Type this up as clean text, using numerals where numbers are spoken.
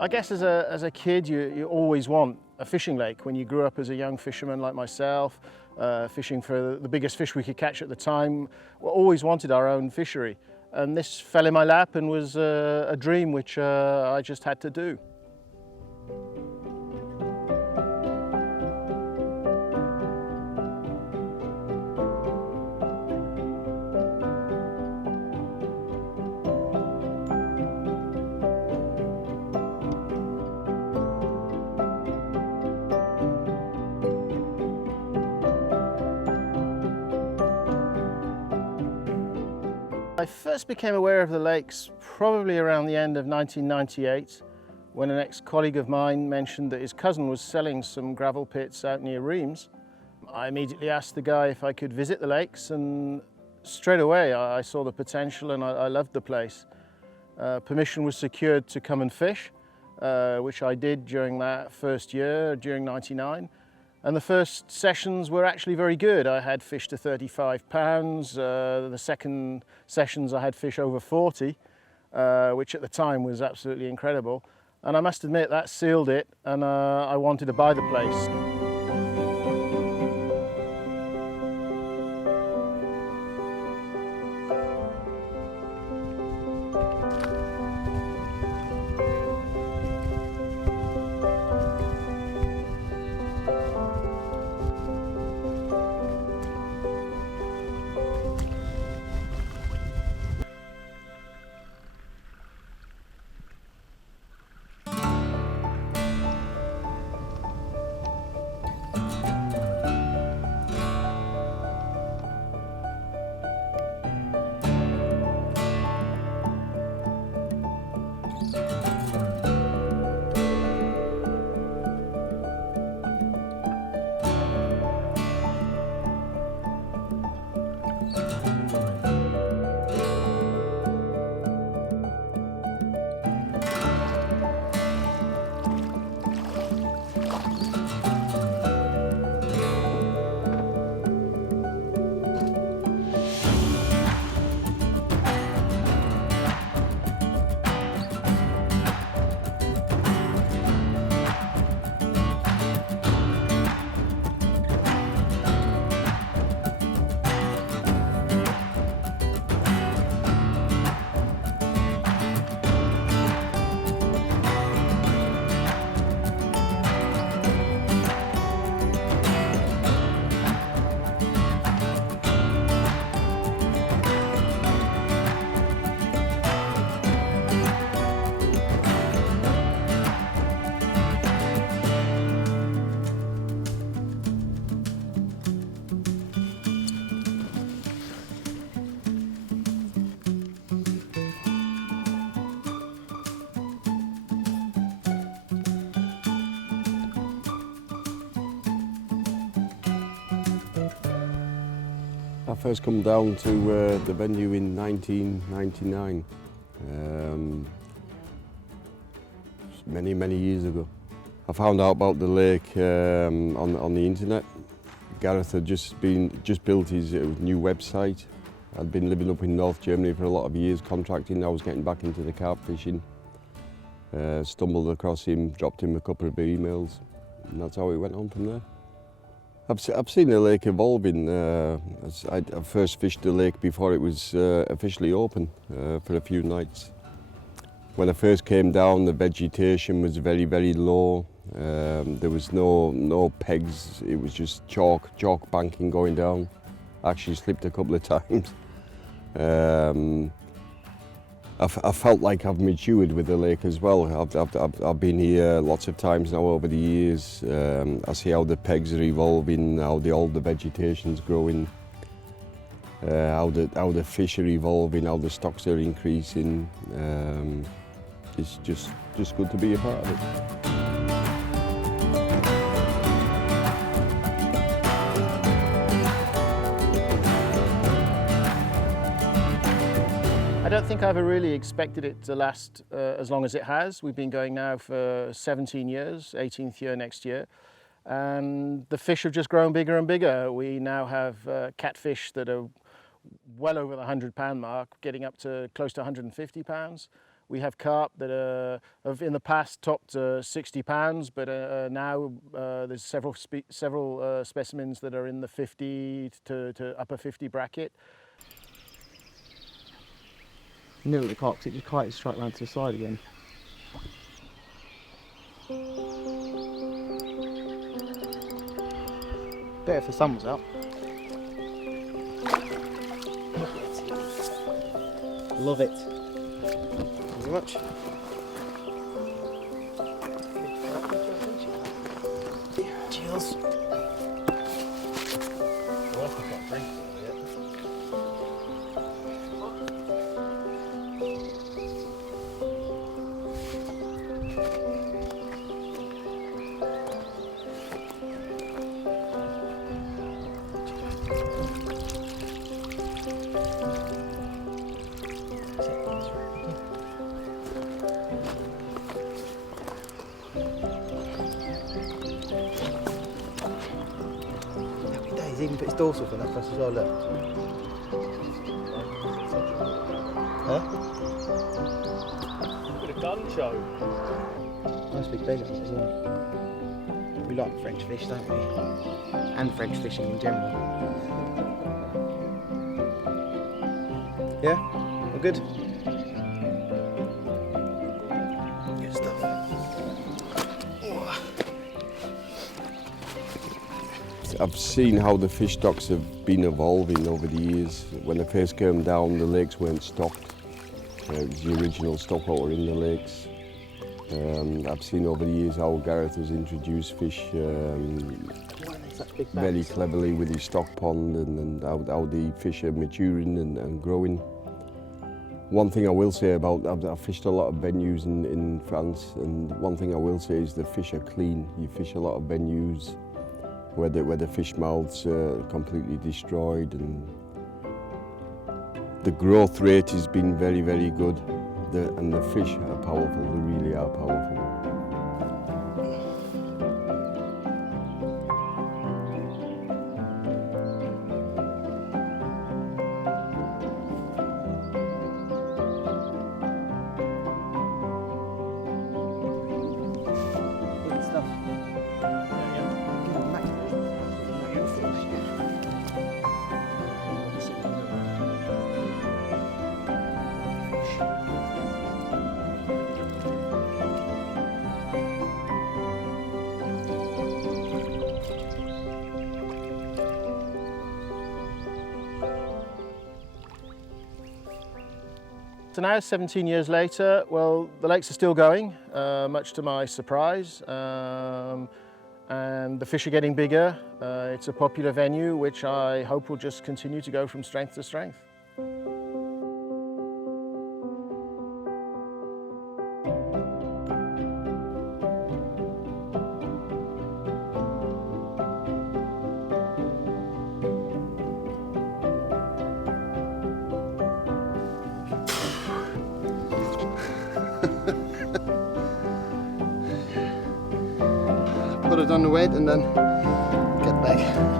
I guess as a kid you always want a fishing lake. When you grew up as a young fisherman like myself, fishing for the biggest fish we could catch at the time, we always wanted our own fishery. And this fell in my lap and was a dream which I just had to do. I first became aware of the lakes probably around the end of 1998 when an ex-colleague of mine mentioned that his cousin was selling some gravel pits out near Reims. I immediately asked the guy if I could visit the lakes, and straight away I saw the potential and I loved the place. Permission was secured to come and fish, which I did during that first year, during '99. And the first sessions were actually very good. I had fish to 35 pounds. The second sessions I had fish over 40, which at the time was absolutely incredible. And I must admit that sealed it, and I wanted to buy the place. I first come down to the venue in 1999, many years ago. I found out about the lake on the internet. Gareth had just built his new website. I'd been living up in North Germany for a lot of years, contracting. I was getting back into the carp fishing. Stumbled across him, dropped him a couple of emails, and that's how it went on from there. I've seen the lake evolving. I first fished the lake before it was officially open for a few nights. When I first came down, the vegetation was very low. There was no pegs. It was just chalk banking going down. I actually slipped a couple of times. I felt like I've matured with the lake as well. I've been here lots of times now over the years. I see how the pegs are evolving, how all the vegetation's growing, how the fish are evolving, how the stocks are increasing. It's just good to be a part of it. I don't think I ever really expected it to last as long as it has. We've been going now for 17 years, 18th year next year, and the fish have just grown bigger and bigger. We now have catfish that are well over the 100-pound mark, getting up to close to 150 pounds. We have carp that have in the past topped 60 pounds, but now there's several specimens that are in the 50 to upper 50 bracket. Knew it the cock, it just kited straight round to the side again. Better if the sun was out. Love it. Thank you very much. Cheers. He's even put his dorsal fin up for us as well, look. Huh? Bit of gun show. Nice big bait on it as well. We like French fish, don't we? And French fishing in general. Yeah? All good? Good stuff. I've seen how the fish stocks have been evolving over the years. When I first came down, the lakes weren't stocked. It was the original stockwater in the lakes. I've seen over the years how Gareth has introduced fish very cleverly with his stock pond and how the fish are maturing and growing. One thing I will say about, I've fished a lot of venues in France, and one thing I will say is the fish are clean. You fish a lot of venues where the fish mouths are completely destroyed, and the growth rate has been very, very good. And the fish are powerful, they really are powerful. Good stuff. So now, 17 years later, well, the lakes are still going, much to my surprise, and the fish are getting bigger. It's a popular venue, which I hope will just continue to go from strength to strength. Put it on the weight and then get back.